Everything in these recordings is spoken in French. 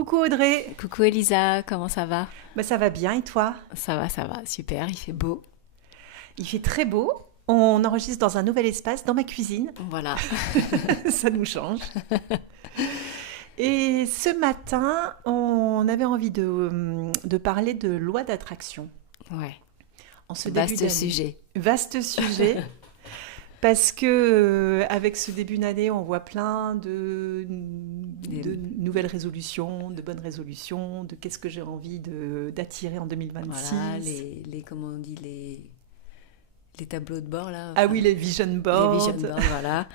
Coucou Audrey. Coucou Elisa, comment ça va? Ça va bien et toi? Ça va, super, il fait beau. Il fait très beau. On enregistre dans un nouvel espace, dans ma cuisine. Voilà. Ça nous change. Et ce matin, on avait envie de parler de loi d'attraction. Ouais, En ce début vaste d'année. sujet. Vaste sujet. Parce que avec ce début d'année, on voit plein de nouvelles résolutions, de bonnes résolutions, de qu'est-ce que j'ai envie d'attirer en 2026. Voilà, comment on dit, les tableaux de bord là. Ah Enfin, oui, les vision les boards. vision boards, voilà,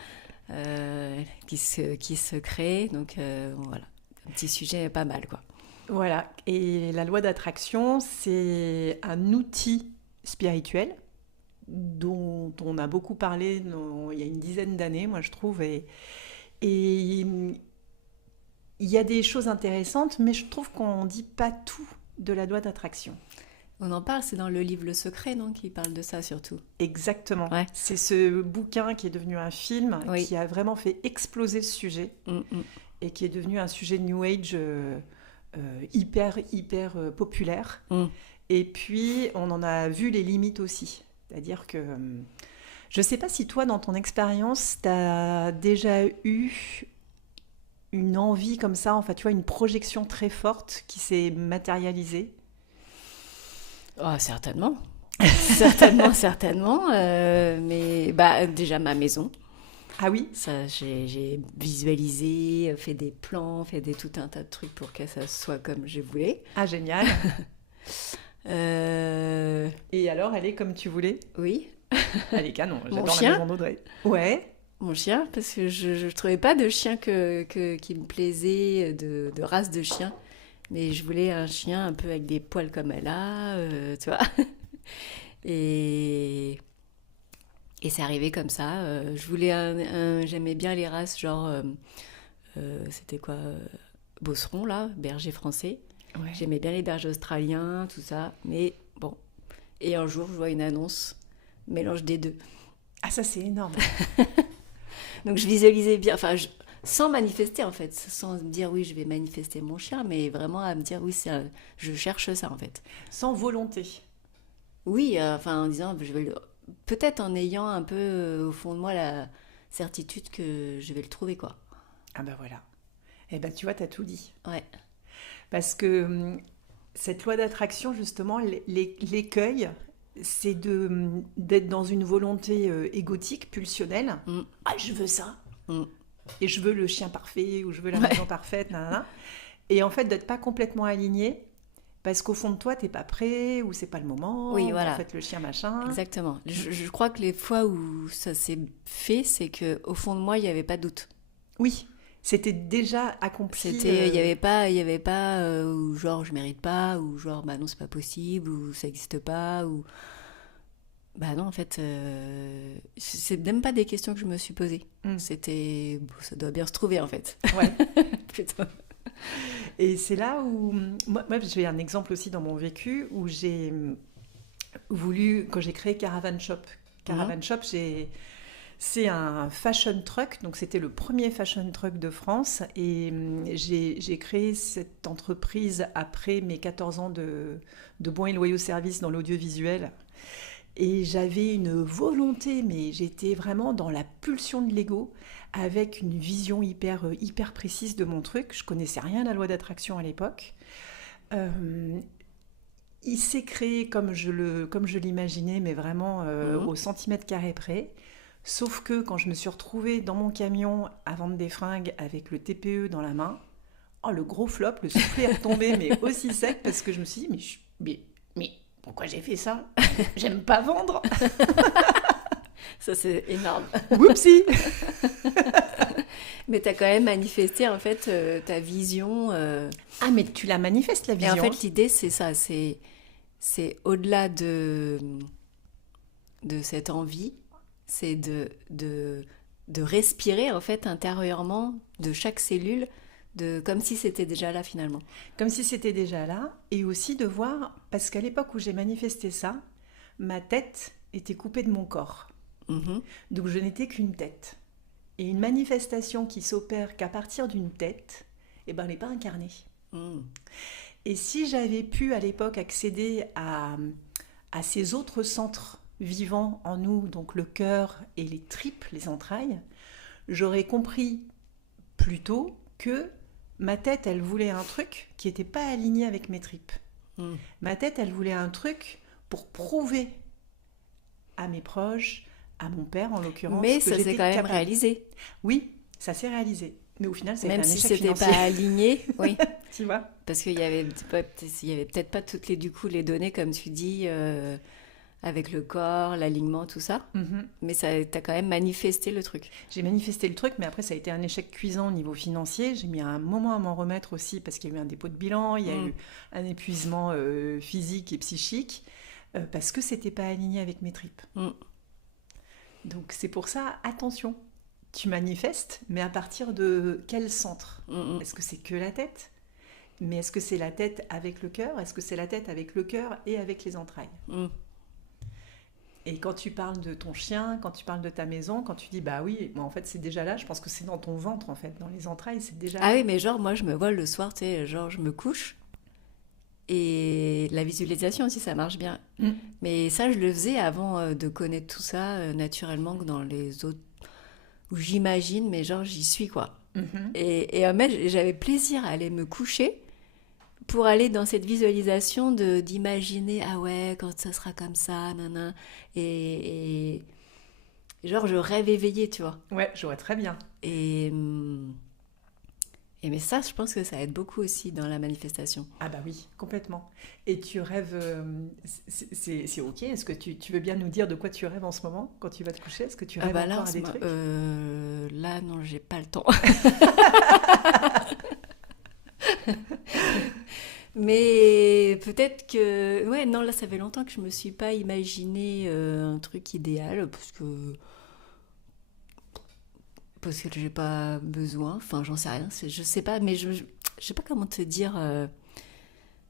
qui se créent. Donc voilà, un petit sujet pas mal quoi. Voilà. Et la loi d'attraction, c'est un outil spirituel dont on a beaucoup parlé il y a une dizaine d'années, moi je trouve. Et il y a des choses intéressantes, mais je trouve qu'on ne dit pas tout de la loi d'attraction. On en parle, c'est dans le livre Le Secret, non, qui parle de ça surtout. Exactement. Ouais. C'est ce bouquin qui est devenu un film Oui. qui a vraiment fait exploser ce sujet et qui est devenu un sujet New Age hyper populaire. Et puis, on en a vu les limites aussi. C'est-à-dire que je ne sais pas si toi, dans ton expérience, tu as déjà eu une envie comme ça, enfin, tu vois, une projection très forte qui s'est matérialisée. Oh, certainement. certainement. Mais bah, déjà ma maison. Ah oui? Ça, j'ai visualisé, fait des plans, tout un tas de trucs pour que ça soit comme je voulais. Ah, génial. Euh, Et alors, elle est comme tu voulais? oui, Elle est canon, Mon j'adore la chien? maison d'Audrey. Ouais. mon chien, parce que je trouvais pas de chien qui me plaisait, de race de chien. Mais je voulais un chien un peu avec des poils comme elle a, tu vois. Et, et c'est arrivé comme ça. Je voulais j'aimais bien les races, genre, c'était quoi? Beauceron, là, berger français. Ouais. J'aimais bien les bergers australiens, tout ça. Mais bon. Et un jour, je vois une annonce, mélange des deux. Ah, ça, c'est énorme. Donc je visualisais bien, sans manifester en fait, sans me dire oui, je vais manifester mon chien, mais vraiment à me dire oui, je cherche ça en fait. Sans volonté. Oui, en disant, peut-être en ayant un peu au fond de moi la certitude que je vais le trouver quoi. Ah bah voilà. Eh ben, tu vois, t'as tout dit. Ouais. Parce que cette loi d'attraction, justement, l'écueil, c'est d'être dans une volonté égotique, pulsionnelle. Mm. Ah, je veux ça. Mm. Et je veux le chien parfait, ou je veux la Ouais. maison parfaite, nanana. Et en fait, d'être pas complètement aligné, parce qu'au fond de toi, t'es pas prêt, ou c'est pas le moment, Oui, ou en voilà. fait, le chien machin. Exactement. Je crois que les fois où ça s'est fait, c'est que au fond de moi, il n'y avait pas de doute. Oui, c'était déjà accompli. C'était, il y avait pas, ou genre je mérite pas, ou genre bah non c'est pas possible, ou ça existe pas, ou bah non en fait, c'est même pas des questions que je me suis posées. Mm. C'était, bon, ça doit bien se trouver en fait. Ouais. Plutôt. Et c'est là où... Moi, j'ai un exemple aussi dans mon vécu où j'ai voulu, quand j'ai créé Caravan Shop. Caravan Shop, c'est un fashion truck, donc c'était le premier fashion truck de France. Et j'ai créé cette entreprise après mes 14 ans de bons et loyaux services dans l'audiovisuel. Et j'avais une volonté, mais j'étais vraiment dans la pulsion de l'ego, avec une vision hyper précise de mon truc. Je connaissais rien à la loi d'attraction à l'époque. Il s'est créé comme je l'imaginais, mais vraiment au centimètre carré près. Sauf que quand je me suis retrouvée dans mon camion à vendre des fringues avec le TPE dans la main, oh, le gros flop, le soufflet est retombé, mais aussi sec, parce que je me suis dit, mais pourquoi j'ai fait ça? J'aime pas vendre. Ça c'est énorme. Whoopsie. Mais t'as quand même manifesté en fait ta vision. Ah, mais tu la manifestes, la Et vision. en fait l'idée c'est ça, c'est au-delà de cette envie, c'est de respirer en fait intérieurement de chaque cellule, comme si c'était déjà là finalement. Comme si c'était déjà là. Et aussi de voir, parce qu'à l'époque où j'ai manifesté ça, ma tête était coupée de mon corps. Mhm. Donc je n'étais qu'une tête. Et une manifestation qui s'opère qu'à partir d'une tête, eh ben, elle n'est pas incarnée. Mm. Et si j'avais pu à l'époque accéder à ces autres centres vivants en nous, donc le cœur et les tripes, les entrailles, j'aurais compris plus tôt que ma tête, elle voulait un truc qui n'était pas aligné avec mes tripes. Mm. Ma tête, elle voulait un truc pour prouver à mes proches, à mon père en l'occurrence, Mais que ça s'est j'étais quand même capable. réalisé. Oui, ça s'est réalisé. Mais au final, ça a été Même un si échec c'était financier. pas aligné, oui. Tu vois. Parce qu'il y avait, il y avait peut-être pas toutes les, du coup, les données, comme tu dis, avec le corps, l'alignement, tout ça. Mhm. Mais ça, t'as quand même manifesté le truc. J'ai manifesté le truc, mais après, ça a été un échec cuisant au niveau financier. J'ai mis un moment à m'en remettre aussi parce qu'il y a eu un dépôt de bilan, il y a Mm. eu un épuisement physique et psychique, parce que c'était pas aligné avec mes tripes. Mm. Donc c'est pour ça, attention, tu manifestes, mais à partir de quel centre? Mm. Est-ce que c'est que la tête? Mais est-ce que c'est la tête avec le cœur? Est-ce que c'est la tête avec le cœur et avec les entrailles? Mm. Et quand tu parles de ton chien, quand tu parles de ta maison, quand tu dis bah oui, en fait c'est déjà là, je pense que c'est dans ton ventre en fait, dans les entrailles, c'est déjà Ah là. oui, mais genre, moi, je me vois le soir, tu sais, genre, je me couche. Et la visualisation aussi, ça marche bien. Mm. Mais ça, je le faisais avant de connaître tout ça naturellement que dans les autres, où j'imagine, mais genre, j'y suis, quoi. Mhm. Et en fait, j'avais plaisir à aller me coucher pour aller dans cette visualisation d'imaginer, ah ouais, quand ça sera comme ça, nanana. Et genre, je rêve éveillé, tu vois. Ouais, j'aurais très bien. Et, mais ça, je pense que ça aide beaucoup aussi dans la manifestation. Ah bah oui, complètement. Et tu rêves, c'est ok. Est-ce que tu veux bien nous dire de quoi tu rêves en ce moment quand tu vas te coucher? Est-ce que tu Ah rêves bah là, encore à des trucs? là, non, j'ai pas le temps. Mais peut-être que... Ouais, non, là, ça fait longtemps que je me suis pas imaginé un truc idéal, parce que j'ai pas besoin. Enfin, j'en sais rien, je sais pas, mais je sais pas comment te dire.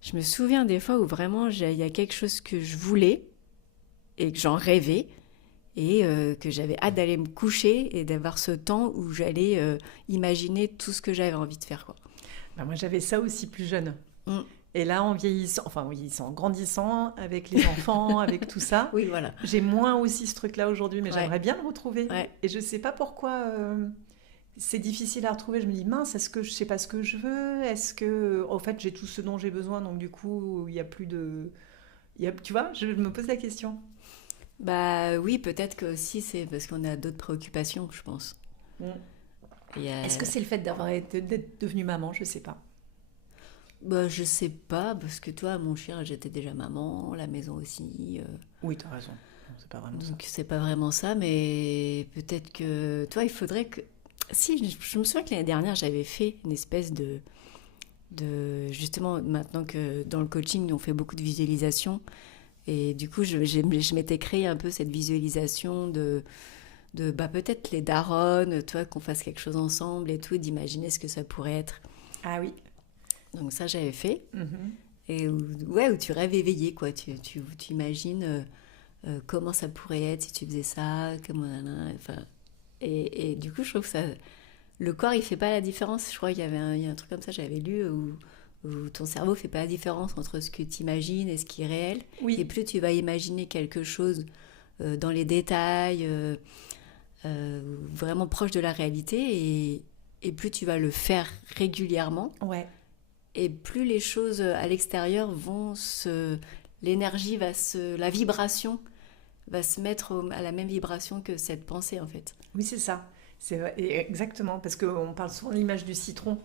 Je me souviens des fois où vraiment, il y a quelque chose que je voulais et que j'en rêvais, et que j'avais hâte d'aller me coucher et d'avoir ce temps où j'allais imaginer tout ce que j'avais envie de faire, quoi. Bah, moi j'avais ça aussi plus jeune. Mm. Et là en vieillissant, enfin en vieillissant, en grandissant, avec les enfants, avec tout ça, Oui, voilà. j'ai moins aussi ce truc-là aujourd'hui, mais Ouais. j'aimerais bien le retrouver. Ouais. Et je sais pas pourquoi c'est difficile à retrouver. Je me dis mince, est-ce que je sais pas ce que je veux? Est-ce que en fait j'ai tout ce dont j'ai besoin, donc du coup il y a plus de, tu vois, je me pose la question. Bah oui, peut-être que aussi c'est parce qu'on a d'autres préoccupations, je pense. Mm. Il y a- Est-ce que c'est le fait d'être devenue maman? Je sais pas. Bah, je sais pas, parce que toi, mon chien, j'étais déjà maman, la maison aussi. Oui, t'as raison. Non, c'est pas vraiment ça. Donc c'est pas vraiment ça, mais peut-être que toi, il faudrait que... Si, je me souviens que l'année dernière, j'avais fait une espèce Justement, maintenant que dans le coaching, on fait beaucoup de visualisation, et du coup, je m'étais créé un peu cette visualisation de bah, peut-être les darons, toi, qu'on fasse quelque chose ensemble et tout, d'imaginer ce que ça pourrait être. Ah oui. Donc ça, j'avais fait. Mhm. Et où tu rêves éveillé, quoi. Tu imagines comment ça pourrait être si tu faisais ça, comment... Enfin, et du coup, je trouve que ça... Le corps, il fait pas la différence. Je crois qu'il il y a un truc comme ça, j'avais lu, où ton cerveau fait pas la différence entre ce que tu imagines et ce qui est réel. Oui. Et plus tu vas imaginer quelque chose dans les détails, vraiment proche de la réalité, et plus tu vas le faire régulièrement, Ouais. et plus les choses à l'extérieur l'énergie la vibration va se mettre à la même vibration que cette pensée, en fait. Oui, c'est ça. C'est et exactement, parce qu'on parle souvent de l'image du citron.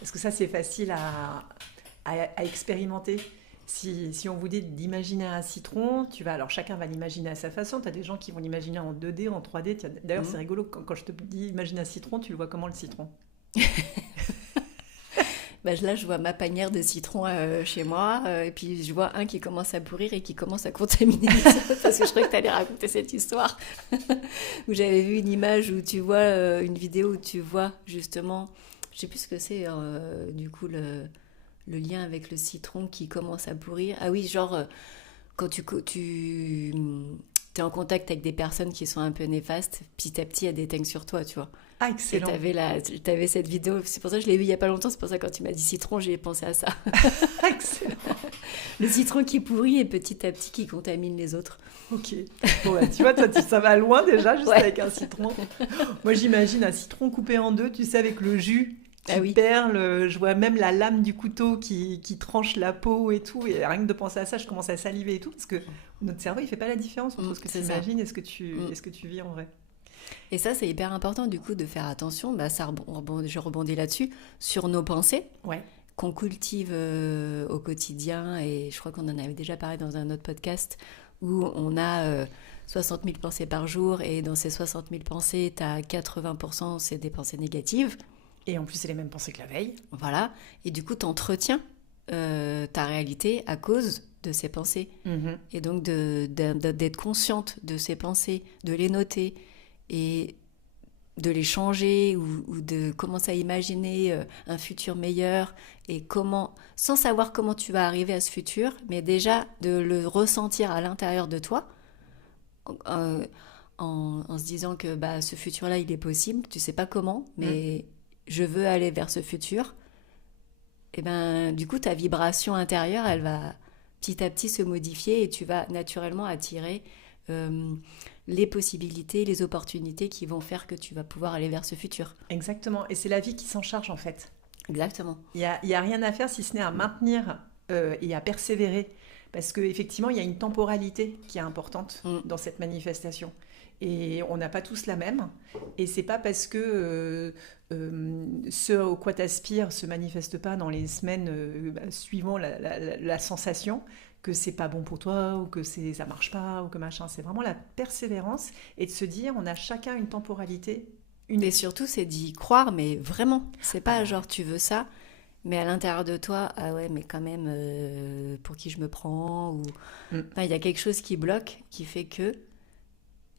Parce que ça, c'est facile à expérimenter. Si on vous dit d'imaginer un citron, alors chacun va l'imaginer à sa façon. Tu as des gens qui vont l'imaginer en 2D, en 3D. D'ailleurs, c'est rigolo, quand je te dis imagine un citron, tu le vois comment le citron? Bah, là, je vois ma panière de citron chez moi, et puis je vois un qui commence à pourrir et qui commence à contaminer les autres, parce que je croyais que tu allais raconter cette histoire. Où j'avais vu une image où tu vois, une vidéo où tu vois justement, je sais plus ce que c'est, du coup, le lien avec le citron qui commence à pourrir. Ah oui, genre, quand tu es en contact avec des personnes qui sont un peu néfastes, petit à petit, elles déteignent sur toi, tu vois. Ah, Et excellent. t'avais cette vidéo, c'est pour ça que je l'ai vue il y a pas longtemps, c'est pour ça que quand tu m'as dit citron, j'ai pensé à ça. Excellent. Le citron qui pourrit et petit à petit qui contamine les autres. Ok. Bon, bah, tu vois, toi, ça va loin déjà, juste Ouais. avec un citron. Moi, j'imagine un citron coupé en deux, tu sais, avec le jus qui Ah oui. perle. Je vois même la lame du couteau qui tranche la peau et tout. Et rien que de penser à ça, je commence à saliver et tout. Parce que notre cerveau, il fait pas la différence entre ce que tu c'est ça. imagines et ce que tu vis en vrai. Et ça, c'est hyper important du coup de faire attention, bah, je rebondis là-dessus, sur nos pensées Ouais. qu'on cultive au quotidien. Et je crois qu'on en avait déjà parlé dans un autre podcast où on a 60 000 pensées par jour et dans ces 60 000 pensées, tu as 80%, c'est des pensées négatives. Et en plus, c'est les mêmes pensées que la veille. Voilà. Et du coup, tu entretiens ta réalité à cause de ces pensées. Mhm. Et donc d'être consciente de ces pensées, de les noter et de les changer ou de commencer à imaginer un futur meilleur et comment, sans savoir comment tu vas arriver à ce futur, mais déjà de le ressentir à l'intérieur de toi en, en se disant que bah, ce futur-là, il est possible, tu sais pas comment, mais je veux aller vers ce futur. Et ben, du coup, ta vibration intérieure, elle va petit à petit se modifier et tu vas naturellement attirer les possibilités, les opportunités qui vont faire que tu vas pouvoir aller vers ce futur. Exactement. Et c'est la vie qui s'en charge en fait. Exactement. Il y a rien à faire si ce n'est à maintenir et à persévérer. Parce qu'effectivement, il y a une temporalité qui est importante dans cette manifestation. Et on n'a pas tous la même. Et c'est pas parce que ce au quoi tu aspires se manifeste pas dans les semaines suivant la sensation que c'est pas bon pour toi ou que ça marche pas ou que machin. C'est vraiment la persévérance et de se dire on a chacun une temporalité. Et surtout, c'est d'y croire, mais vraiment. C'est pas genre tu veux ça, mais à l'intérieur de toi, ah ouais, mais quand même, pour qui je me prends ou... Enfin, il y a quelque chose qui bloque, qui fait que...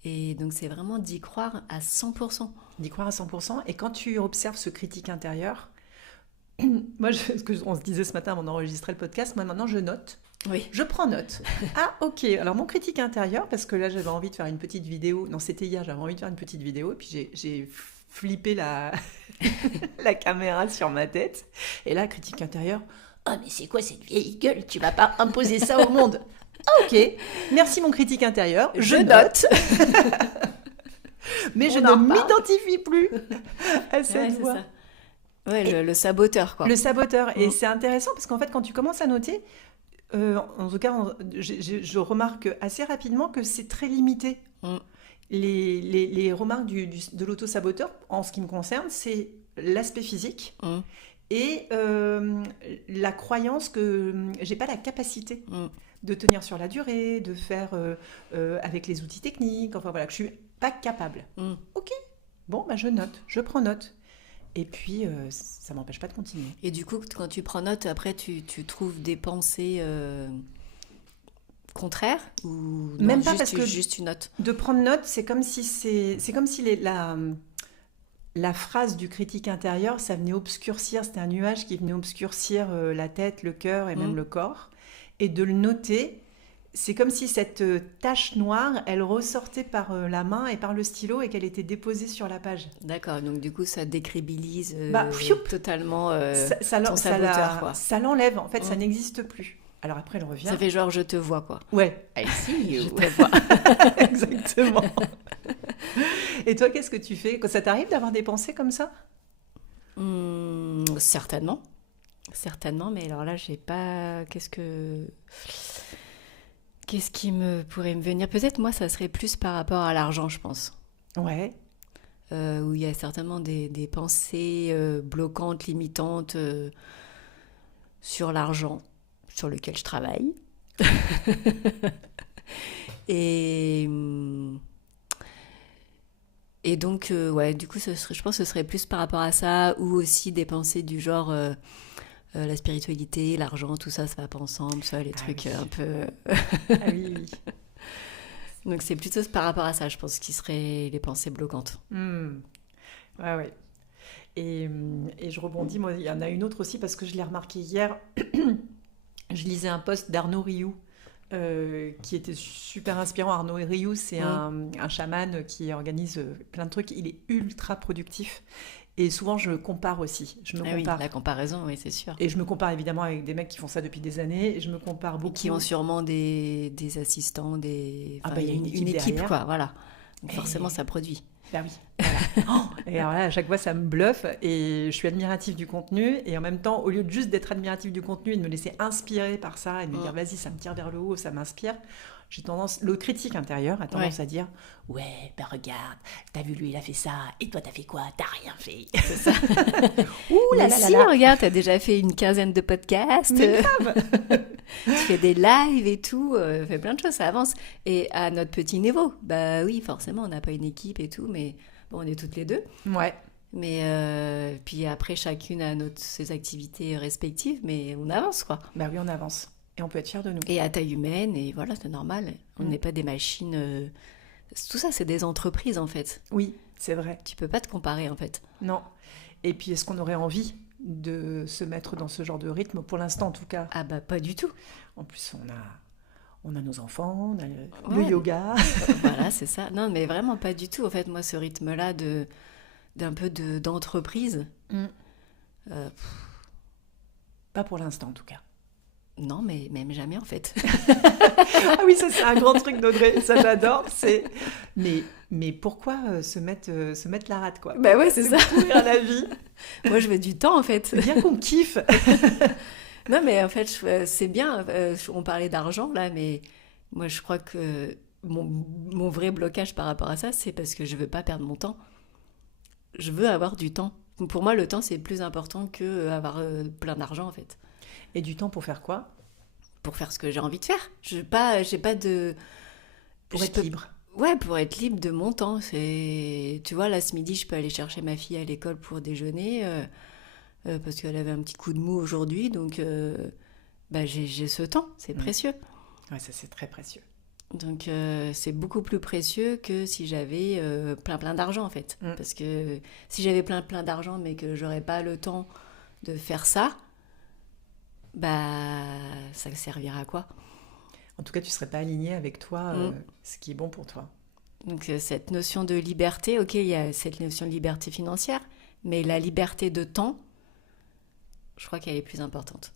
Et donc, c'est vraiment d'y croire à 100%. D'y croire à 100%. Et quand tu observes ce critique intérieur, moi, on se disait ce matin avant d'enregistrer le podcast, moi maintenant je note. Oui. Je prends note. Ah, ok. Alors, mon critique intérieur, parce que là, j'avais envie de faire une petite vidéo. Non, c'était hier, j'avais envie de faire une petite vidéo. Et puis, j'ai flippé la caméra sur ma tête. Et là, critique intérieure. Ah, mais c'est quoi cette vieille gueule? Tu vas pas imposer ça au monde. Ah, ok. Merci, mon critique intérieur. Je note. Mais je ne m'identifie plus à cette voix. Ouais, le saboteur, quoi. Le saboteur. Et c'est intéressant parce qu'en fait, quand tu commences à noter, en tout cas, je remarque assez rapidement que c'est très limité. Les remarques de l'auto-saboteur, en ce qui me concerne, c'est l'aspect physique et la croyance que j'ai pas la capacité de tenir sur la durée, de faire avec les outils techniques, enfin voilà, que je suis pas capable. Ok, bon, bah, je note, je prends note. Et puis, ça ne m'empêche pas de continuer. Et du coup, quand tu prends note, après, tu trouves des pensées contraires ou non, même pas parce que juste une note. De prendre note, c'est comme si la phrase du critique intérieur, ça venait obscurcir, c'était un nuage qui venait obscurcir la tête, le cœur et même le corps. Et de le noter, c'est comme si cette tache noire, elle ressortait par la main et par le stylo et qu'elle était déposée sur la page. D'accord, donc du coup, ça décrédibilise totalement ton saboteur, quoi. Ça l'enlève, en fait, ça n'existe plus. Alors après, elle revient. Ça fait genre, je te vois, quoi. Ouais. I see you. Je te vois. Exactement. Et toi, qu'est-ce que tu fais? Ça t'arrive d'avoir des pensées comme ça? Certainement. Certainement, mais alors là, j'ai pas... Qu'est-ce qui pourrait me venir? Peut-être, moi, ça serait plus par rapport à l'argent, je pense. Ouais. Où il y a certainement des pensées bloquantes, limitantes sur l'argent, sur lequel je travaille. Et donc, ouais, du coup, je pense que ce serait plus par rapport à ça, ou aussi des pensées du genre... la spiritualité, l'argent, tout ça, ça va pas ensemble, ça, les trucs un peu... oui. Donc c'est plutôt par rapport à ça, je pense, qui seraient les pensées bloquantes. Ouais. Et je rebondis, moi, il y en a une autre aussi, parce que je l'ai remarqué hier. Je lisais un post d'Arnaud Rioux, qui était super inspirant. Arnaud Rioux, c'est un chaman qui organise plein de trucs. Il est ultra productif. Et souvent, je compare aussi. Je me compare. Oui, la comparaison, oui, c'est sûr. Et je me compare évidemment avec des mecs qui font ça depuis des années. Et je me compare beaucoup. Qui ont sûrement des assistants, il y a une équipe quoi, voilà. Donc forcément, ça produit. Ben oui. Voilà. Et alors là, à chaque fois, ça me bluffe. Et je suis admirative du contenu. Et en même temps, au lieu de juste d'être admirative du contenu et de me laisser inspirer par ça et de me dire, vas-y, ça me tire vers le haut, ça m'inspire, j'ai tendance, le critique intérieur a tendance à dire, ouais, ben regarde, t'as vu lui, il a fait ça, et toi, t'as fait quoi? T'as rien fait. C'est ça. Ouh là là là si, là. regarde, t'as déjà fait une 15aine de podcasts. Mais grave. Tu fais des lives et tout, fais plein de choses, ça avance. Et à notre petit niveau, bah oui, forcément, on n'a pas une équipe et tout, mais bon, on est toutes les deux. Ouais. Mais puis après, chacune a ses activités respectives, mais on avance, quoi. Bah oui, on avance. Et on peut être fiers de nous. Et à taille humaine, et voilà, c'est normal. On n'est pas des machines. Tout ça, c'est des entreprises, en fait. Oui, c'est vrai. Tu peux pas te comparer, en fait. Non. Et puis, est-ce qu'on aurait envie de se mettre dans ce genre de rythme? Pour l'instant, en tout cas. Ah bah, pas du tout. En plus, on a nos enfants, on a le yoga. Voilà, c'est ça. Non, mais vraiment pas du tout. En fait, moi, ce rythme-là d'un peu d'entreprise. Pas pour l'instant, en tout cas. Non, mais même jamais, en fait. Ah oui, ça, c'est un grand truc d'Audrey. Ça, j'adore. Mais pourquoi se mettre la rate, quoi? Bah ouais, c'est ça. Courir la vie. Moi, je veux du temps, en fait. C'est bien qu'on kiffe. Non, mais en fait, c'est bien. On parlait d'argent, là, mais moi, je crois que mon vrai blocage par rapport à ça, c'est parce que je veux pas perdre mon temps. Je veux avoir du temps. Pour moi, le temps, c'est plus important qu'avoir plein d'argent, en fait. Et du temps pour faire quoi? Pour faire ce que j'ai envie de faire. J'ai pas de... Pour être libre. Ouais, pour être libre de mon temps. Tu vois, là, ce midi, je peux aller chercher ma fille à l'école pour déjeuner parce qu'elle avait un petit coup de mou aujourd'hui. Donc, j'ai ce temps. C'est précieux. Ouais, ça, c'est très précieux. Donc, c'est beaucoup plus précieux que si j'avais plein d'argent, en fait. Parce que si j'avais plein d'argent, mais que j'aurais pas le temps de faire ça, ça servira à quoi? En tout cas, tu serais pas aligné avec toi, ce qui est bon pour toi. Donc, cette notion de liberté, ok, il y a cette notion de liberté financière, mais la liberté de temps, je crois qu'elle est plus importante.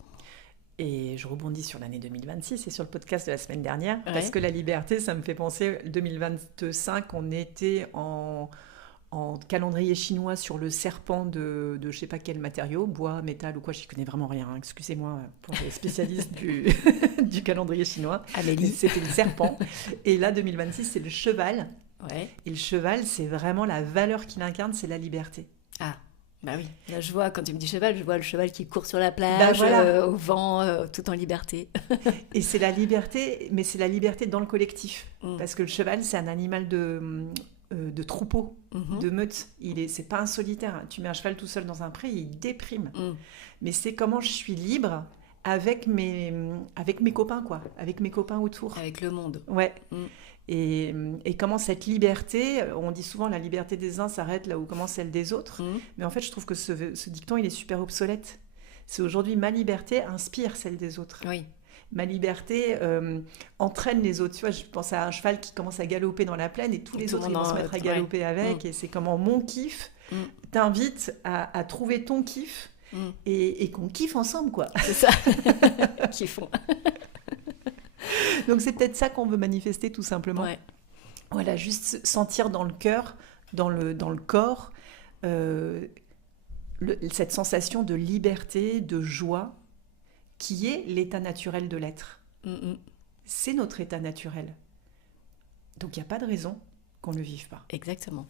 Et je rebondis sur l'année 2026 et sur le podcast de la semaine dernière, parce que la liberté, ça me fait penser, 2025, on était en calendrier chinois sur le serpent de je sais pas quel matériau, bois, métal ou quoi, j'y connais vraiment rien, hein. Excusez-moi pour les spécialistes du calendrier chinois. Amélie. C'était le serpent. Et là, 2026, c'est le cheval. Ouais. Et le cheval, c'est vraiment la valeur qu'il incarne, c'est la liberté. Ah, bah oui. Là, je vois, quand tu me dis cheval, je vois le cheval qui court sur la plage, au vent, tout en liberté. Et c'est la liberté, mais c'est la liberté dans le collectif. Parce que le cheval, c'est un animal de troupeau, de meute. C'est pas un solitaire. Tu mets un cheval tout seul dans un pré, il déprime. Mais c'est comment je suis libre avec mes copains, quoi. Avec mes copains autour. Avec le monde. Ouais. Et comment cette liberté, on dit souvent la liberté des uns s'arrête là où commence celle des autres. Mais en fait, je trouve que ce dicton, il est super obsolète. C'est aujourd'hui ma liberté inspire celle des autres. Oui. Ma liberté entraîne les autres. Tu vois, je pense à un cheval qui commence à galoper dans la plaine et tous les autres ils vont se mettre à galoper avec. Et c'est comment mon kiff t'invite à trouver ton kiff et qu'on kiffe ensemble, quoi. C'est ça. Kiffons. Donc c'est peut-être ça qu'on veut manifester tout simplement. Ouais. Voilà, juste sentir dans le cœur, dans le corps, cette sensation de liberté, de joie, qui est l'état naturel de l'être. C'est notre état naturel. Donc il n'y a pas de raison qu'on ne le vive pas. Exactement.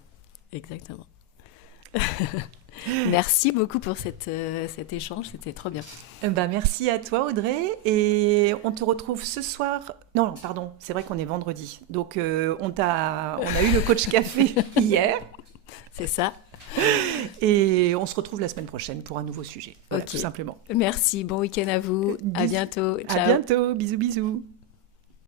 Merci beaucoup pour cet échange, c'était trop bien. Merci à toi Audrey, et on te retrouve ce soir. Non, pardon, c'est vrai qu'on est vendredi. Donc on a eu le coach café hier. C'est ça. Et on se retrouve la semaine prochaine pour un nouveau sujet. Voilà, Okay. Tout simplement. Merci, bon week-end à vous. À bientôt. Ciao. À bientôt, bisous bisous.